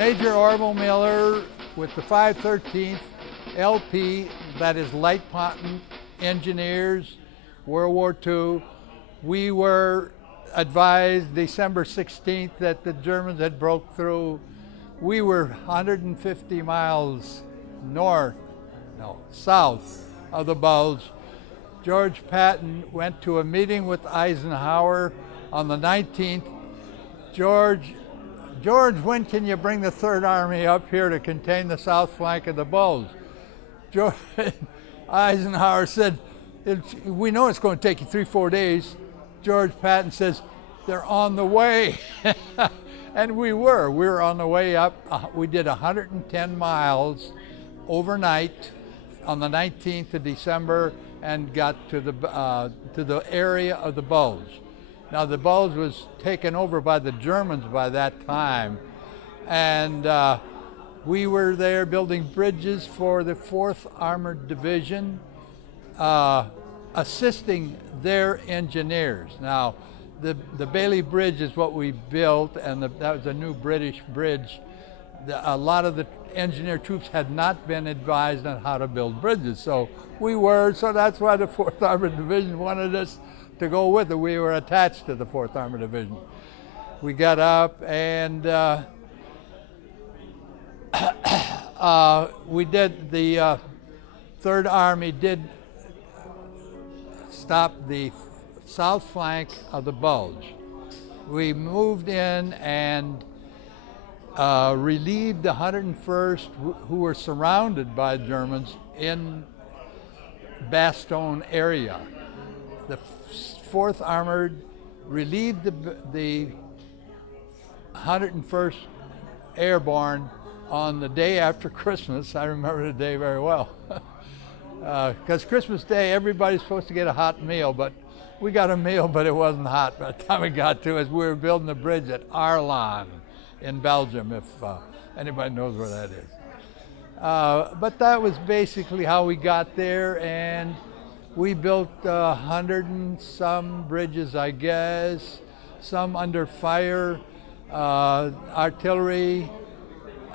Major Orville Miller with the 513th LP, that is Light Ponton Engineers, World War II. We were advised December 16th that the Germans had broke through. We were 150 miles south of the Bulge. George Patton went to a meeting with Eisenhower on the 19th. George, when can you bring the Third Army up here to contain the south flank of the Bulge? Eisenhower said, we know it's going to take you 3-4 days. George Patton says, they're on the way. And we were on the way up. We did 110 miles overnight on the 19th of December and got to the area of the Bulge. Now the Bulge was taken over by the Germans by that time, and we were there building bridges for the 4th Armored Division, assisting their engineers. Now the Bailey Bridge is what we built, and that was a new British bridge. A lot of the engineer troops had not been advised on how to build bridges, so that's why the 4th Armored Division wanted us to go with it. We were attached to the 4th Armored Division. We got up and we did, the 3rd Army did stop the south flank of the Bulge. We moved in and relieved the 101st, who were surrounded by Germans in Bastogne area. The 4th Armored relieved the 101st Airborne on the day after Christmas. I remember the day very well. Because Christmas Day, everybody's supposed to get a hot meal, but we got a meal, but it wasn't hot by the time we got to us. We were building a bridge at Arlon in Belgium, if anybody knows where that is. But that was basically how we got there, and we built 100 and some bridges, I guess, some under fire, artillery.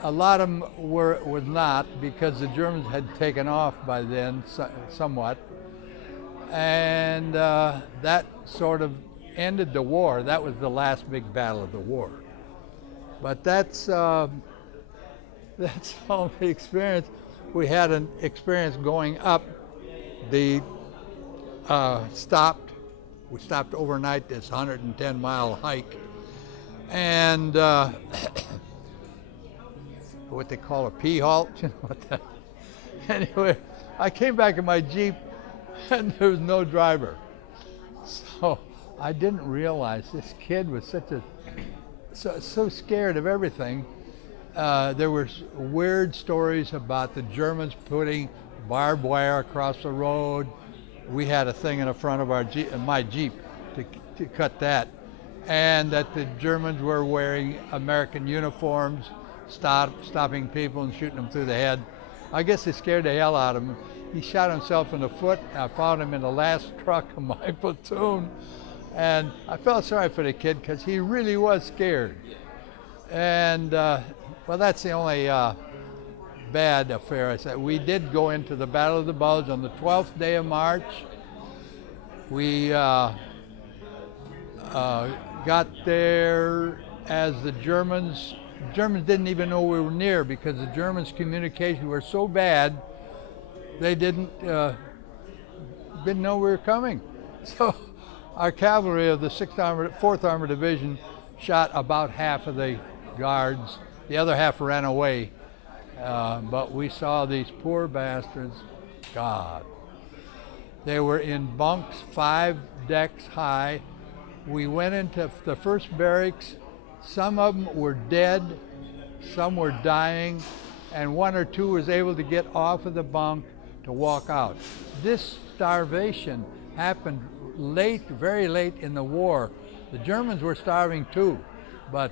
A lot of them were not, because the Germans had taken off by then somewhat. And that sort of ended the war. That was the last big battle of the war. But that's all the experience. We had an experience going up. We stopped overnight this 110-mile hike, and what they call a pee halt, you know what that? Anyway, I came back in my Jeep and there was no driver. So I didn't realize this kid was so scared of everything. There were weird stories about the Germans putting barbed wire across the road. We had a thing in the front of my Jeep to cut that. And that the Germans were wearing American uniforms, stopping people and shooting them through the head. I guess they scared the hell out of him. He shot himself in the foot. I found him in the last truck of my platoon. And I felt sorry for the kid because he really was scared. And well, that's the only bad affair. I said we did go into the Battle of the Bulge on the 12th day of March. We got there as the Germans didn't even know we were near, because the Germans' communication were so bad, they didn't know we were coming. So our cavalry of the 4th Armored Division shot about half of the guards. The other half ran away. But we saw these poor bastards. God. They were in bunks 5 decks high. We went into the first barracks. Some of them were dead, some were dying, and 1 or 2 was able to get off of the bunk to walk out. This starvation happened late, very late in the war. The Germans were starving too, but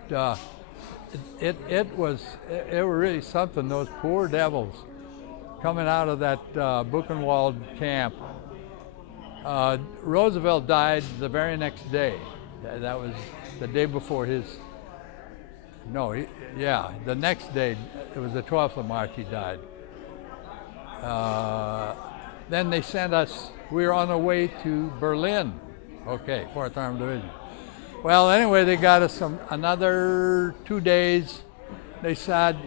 it were really something, those poor devils coming out of that Buchenwald camp. Roosevelt died the very next day. That was the day before his No, yeah, the next day, it was the 12th of March, he died. Then they sent us, we were on the way to Berlin. Okay, 4th Armored Division. Well, anyway, they got us another 2 days. They said,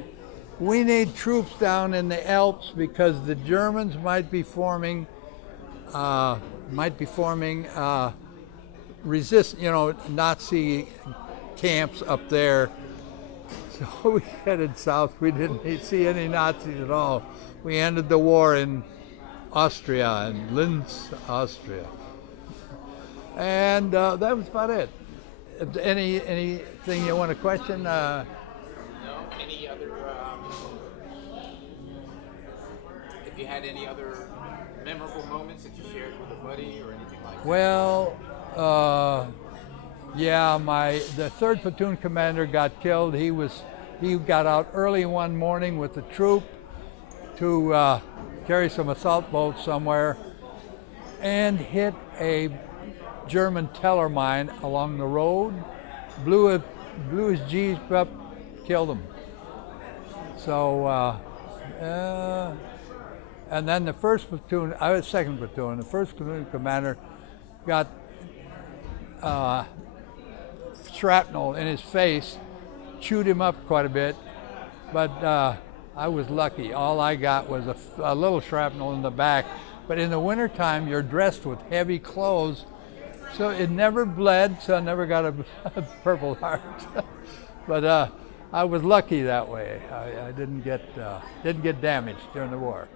we need troops down in the Alps because the Germans might be forming Nazi camps up there. So we headed south. We didn't see any Nazis at all. We ended the war in Austria, in Linz, Austria. And that was about it. Anything you want to question? No. Any other? If you had any other memorable moments that you shared with a buddy or anything like that? Well, yeah, the 3rd platoon commander got killed. He got out early one morning with the troop to carry some assault boats somewhere and hit a German teller mine along the road, blew his Jeep up, killed him. So, and then the 1st platoon, I was 2nd platoon, the 1st platoon commander got shrapnel in his face, chewed him up quite a bit, but I was lucky. All I got was a little shrapnel in the back, but in the wintertime, you're dressed with heavy clothes, so it never bled, so I never got a Purple Heart. But I was lucky that way. I didn't get damaged during the war.